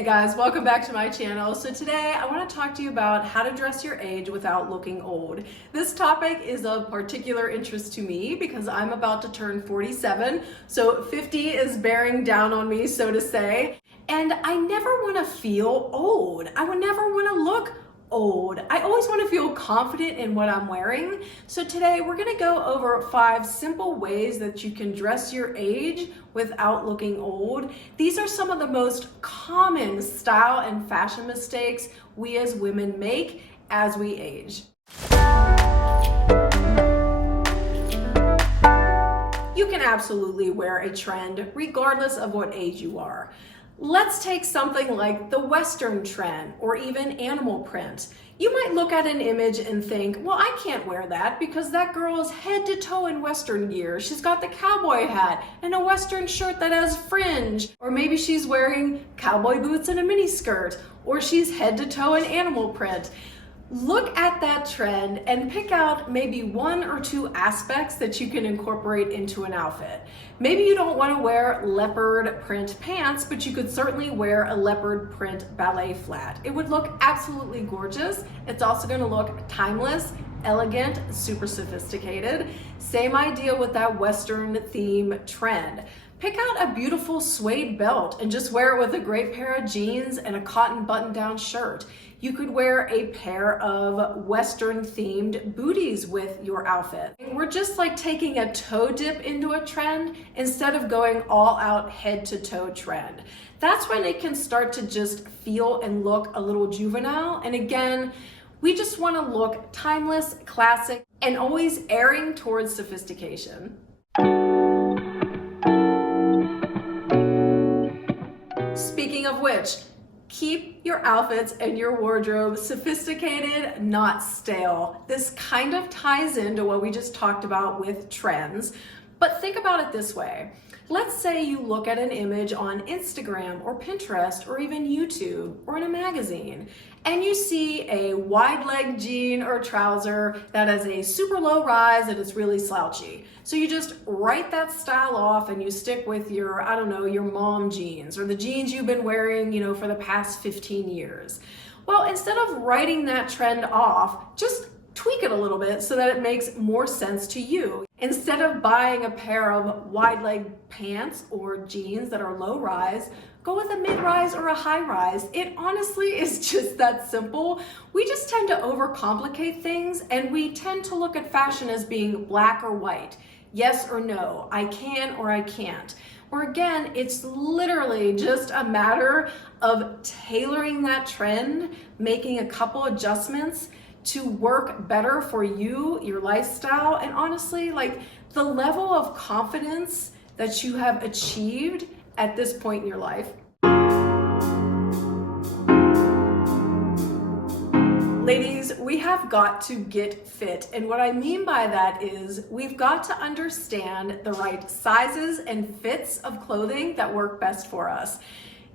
Hey guys, welcome back to my channel. So today I want to talk to you about how to dress your age without looking old. This topic is of particular interest to me because I'm about to turn 47, so 50 is bearing down on me, so to say. And I never want to feel old. I would never want to look old. I always want to feel confident in what I'm wearing. So today we're going to go over 5 simple ways that you can dress your age without looking old. These are some of the most common style and fashion mistakes we as women make as we age. You can absolutely wear a trend regardless of what age you are. Let's take something like the Western trend or even animal print. You might look at an image and think, well, I can't wear that because that girl is head to toe in Western gear. She's got the cowboy hat and a Western shirt that has fringe. Or maybe she's wearing cowboy boots and a mini skirt, or she's head to toe in animal print. Look at that trend and pick out maybe 1 or 2 aspects that you can incorporate into an outfit. Maybe you don't want to wear leopard print pants, but you could certainly wear a leopard print ballet flat. It would look absolutely gorgeous. It's also going to look timeless, elegant, super sophisticated. Same idea with that Western theme trend. Pick out a beautiful suede belt and just wear it with a great pair of jeans and a cotton button-down shirt. You could wear a pair of Western themed booties with your outfit. We're just like taking a toe dip into a trend instead of going all out head to toe trend. That's when it can start to just feel and look a little juvenile. And again, we just want to look timeless, classic, and always erring towards sophistication. Speaking of which, keep your outfits and your wardrobe sophisticated, not stale. This kind of ties into what we just talked about with trends, but think about it this way. Let's say you look at an image on Instagram or Pinterest or even YouTube or in a magazine, and you see a wide leg jean or trouser that has a super low rise and it's really slouchy. So you just write that style off and you stick with your, I don't know, your mom jeans or the jeans you've been wearing, for the past 15 years. Well, instead of writing that trend off, just tweak it a little bit so that it makes more sense to you. Instead of buying a pair of wide leg pants or jeans that are low rise, go with a mid-rise or a high rise. It honestly is just that simple. We just tend to overcomplicate things and we tend to look at fashion as being black or white. Yes or no, I can or I can't. Or again, it's literally just a matter of tailoring that trend, making a couple adjustments to work better for you, your lifestyle, and honestly, like the level of confidence that you have achieved at this point in your life. Ladies, we have got to get fit. And what I mean by that is we've got to understand the right sizes and fits of clothing that work best for us.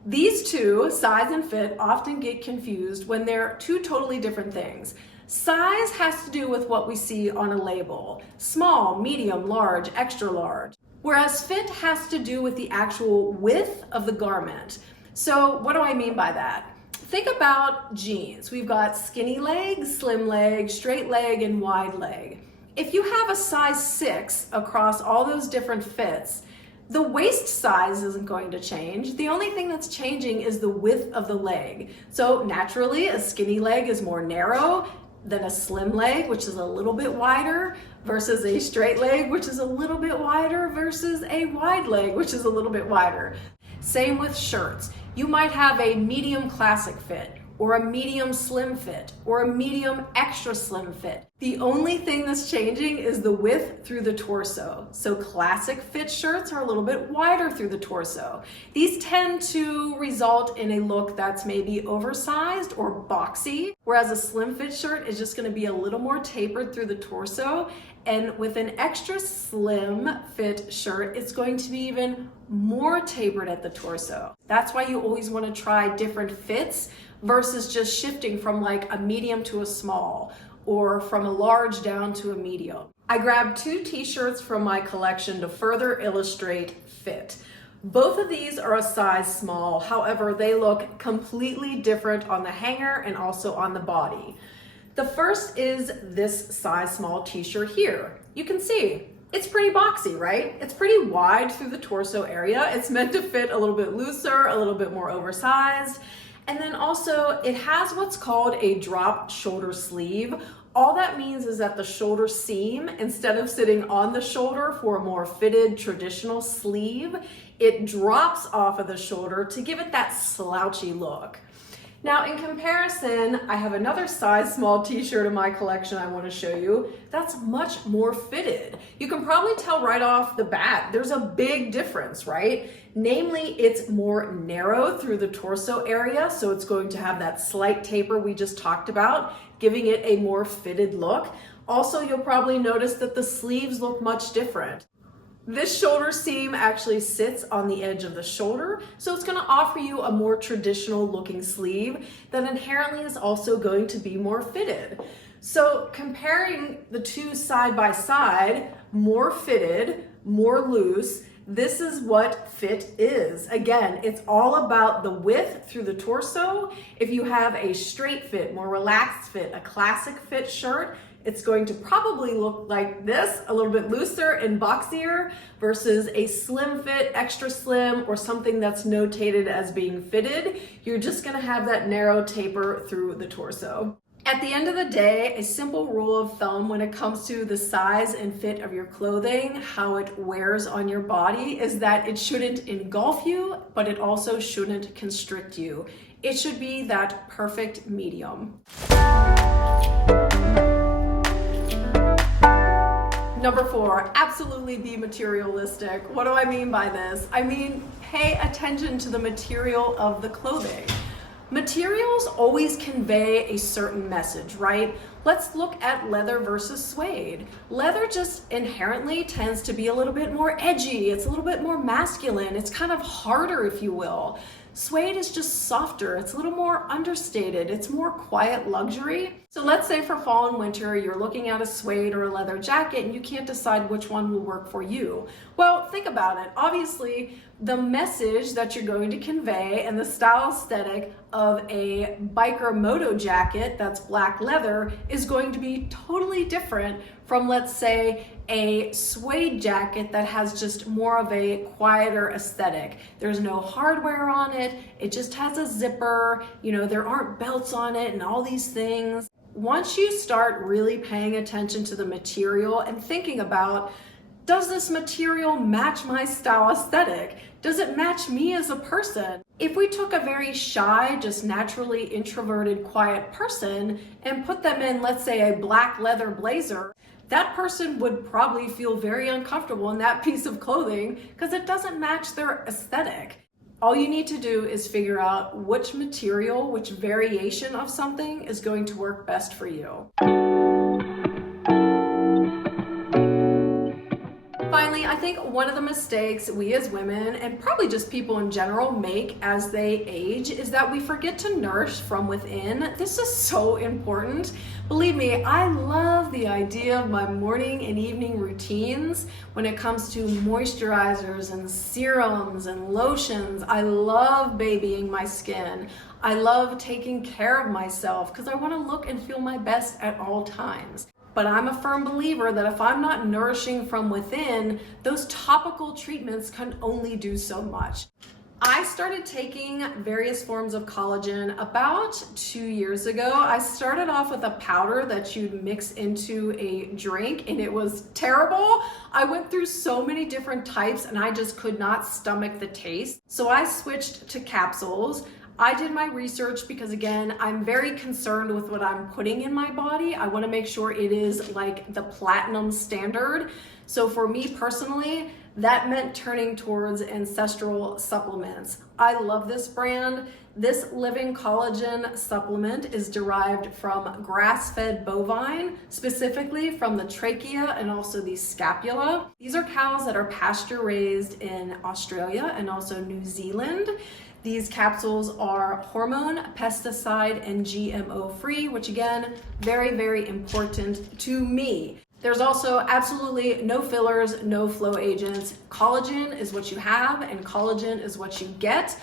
These two, size and fit, often get confused when they're 2 totally different things. Size has to do with what we see on a label: small, medium, large, extra large. Whereas fit has to do with the actual width of the garment. So what do I mean by that? Think about jeans. We've got skinny leg, slim leg, straight leg, and wide leg. If you have a size 6 across all those different fits, the waist size isn't going to change. The only thing that's changing is the width of the leg. So naturally, a skinny leg is more narrow than a slim leg, which is a little bit wider, versus a straight leg, which is a little bit wider, versus a wide leg, which is a little bit wider. Same with shirts. You might have a medium classic fit, or a medium slim fit, or a medium extra slim fit. The only thing that's changing is the width through the torso. So classic fit shirts are a little bit wider through the torso. These tend to result in a look that's maybe oversized or boxy, whereas a slim fit shirt is just gonna be a little more tapered through the torso. And with an extra slim fit shirt, it's going to be even more tapered at the torso. That's why you always wanna try different fits versus just shifting from like a medium to a small or from a large down to a medium. I grabbed 2 t-shirts from my collection to further illustrate fit. Both of these are a size small, however, they look completely different on the hanger and also on the body. The first is this size small t-shirt here. You can see it's pretty boxy, right? It's pretty wide through the torso area. It's meant to fit a little bit looser, a little bit more oversized. And then also it has what's called a drop shoulder sleeve. All that means is that the shoulder seam, instead of sitting on the shoulder for a more fitted traditional sleeve, it drops off of the shoulder to give it that slouchy look. Now in comparison, I have another size small t-shirt in my collection I want to show you that's much more fitted. You can probably tell right off the bat, there's a big difference, right? Namely, it's more narrow through the torso area, so it's going to have that slight taper we just talked about, giving it a more fitted look. Also, you'll probably notice that the sleeves look much different. This shoulder seam actually sits on the edge of the shoulder, so it's going to offer you a more traditional looking sleeve that inherently is also going to be more fitted. So comparing the two side by side, more fitted, more loose, this is what fit is. Again, it's all about the width through the torso. If you have a straight fit, more relaxed fit, a classic fit shirt, it's going to probably look like this, a little bit looser and boxier, versus a slim fit, extra slim, or something that's notated as being fitted. You're just gonna have that narrow taper through the torso. At the end of the day, a simple rule of thumb when it comes to the size and fit of your clothing, how it wears on your body, is that it shouldn't engulf you, but it also shouldn't constrict you. It should be that perfect medium. Number 4, absolutely be materialistic. What do I mean by this? I mean, pay attention to the material of the clothing. Materials always convey a certain message, right? Let's look at leather versus suede. Leather just inherently tends to be a little bit more edgy. It's a little bit more masculine. It's kind of harder, if you will. Suede is just softer. It's a little more understated. It's more quiet luxury. So let's say for fall and winter, you're looking at a suede or a leather jacket and you can't decide which one will work for you. Well, think about it. Obviously, the message that you're going to convey and the style aesthetic of a biker moto jacket that's black leather is going to be totally different from, let's say, a suede jacket that has just more of a quieter aesthetic. There's no hardware on it. It just has a zipper. You know, there aren't belts on it and all these things. Once you start really paying attention to the material and thinking about, does this material match my style aesthetic? Does it match me as a person? If we took a very shy, just naturally introverted, quiet person and put them in, let's say, a black leather blazer, that person would probably feel very uncomfortable in that piece of clothing because it doesn't match their aesthetic. All you need to do is figure out which material, which variation of something is going to work best for you. Finally, I think one of the mistakes we as women, and probably just people in general, make as they age is that we forget to nourish from within. This is so important. Believe me, I love the idea of my morning and evening routines when it comes to moisturizers and serums and lotions. I love babying my skin. I love taking care of myself because I want to look and feel my best at all times. But I'm a firm believer that if I'm not nourishing from within, those topical treatments can only do so much. I started taking various forms of collagen about 2 years ago. I started off with a powder that you'd mix into a drink and it was terrible. I went through so many different types and I just could not stomach the taste. So I switched to capsules. I did my research because, again, I'm very concerned with what I'm putting in my body. I want to make sure it is like the platinum standard. So for me personally, that meant turning towards ancestral supplements. I love this brand. This living collagen supplement is derived from grass-fed bovine, specifically from the trachea and also the scapula. These are cows that are pasture raised in Australia and also New Zealand. These capsules are hormone, pesticide, and GMO free, which again, very, very important to me. There's also absolutely no fillers, no flow agents. Collagen is what you have and collagen is what you get.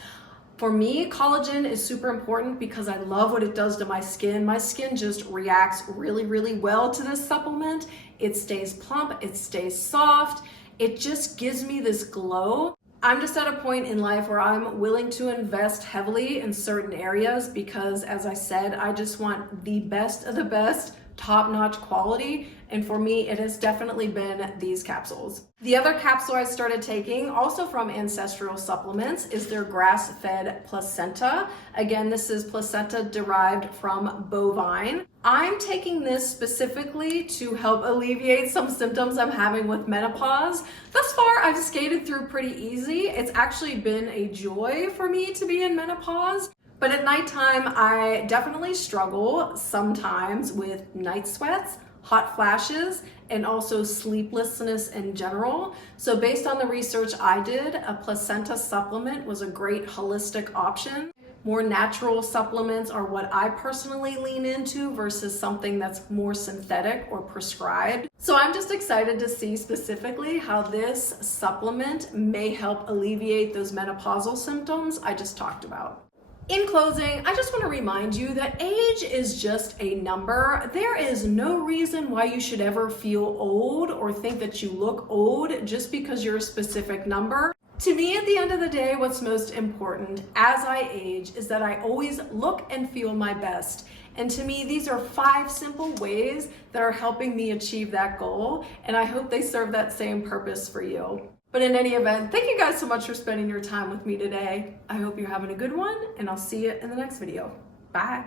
For me, collagen is super important because I love what it does to my skin. My skin just reacts really, really well to this supplement. It stays plump, it stays soft. It just gives me this glow. I'm just at a point in life where I'm willing to invest heavily in certain areas because, as I said, I just want the best of the best, top-notch quality, and for me it has definitely been these capsules. The other capsule I started taking, also from Ancestral Supplements, is their grass-fed placenta. Again, this is placenta derived from bovine. I'm taking this specifically to help alleviate some symptoms I'm having with menopause. Thus far, I've skated through pretty easy. It's actually been a joy for me to be in menopause. But at nighttime, I definitely struggle sometimes with night sweats, hot flashes, and also sleeplessness in general. So based on the research I did, a placenta supplement was a great holistic option. More natural supplements are what I personally lean into versus something that's more synthetic or prescribed. So I'm just excited to see specifically how this supplement may help alleviate those menopausal symptoms I just talked about. In closing, I just want to remind you that age is just a number. There is no reason why you should ever feel old or think that you look old just because you're a specific number. To me, at the end of the day, what's most important as I age is that I always look and feel my best. And to me, these are 5 simple ways that are helping me achieve that goal, and I hope they serve that same purpose for you. But in any event, thank you guys so much for spending your time with me today. I hope you're having a good one, and I'll see you in the next video. Bye.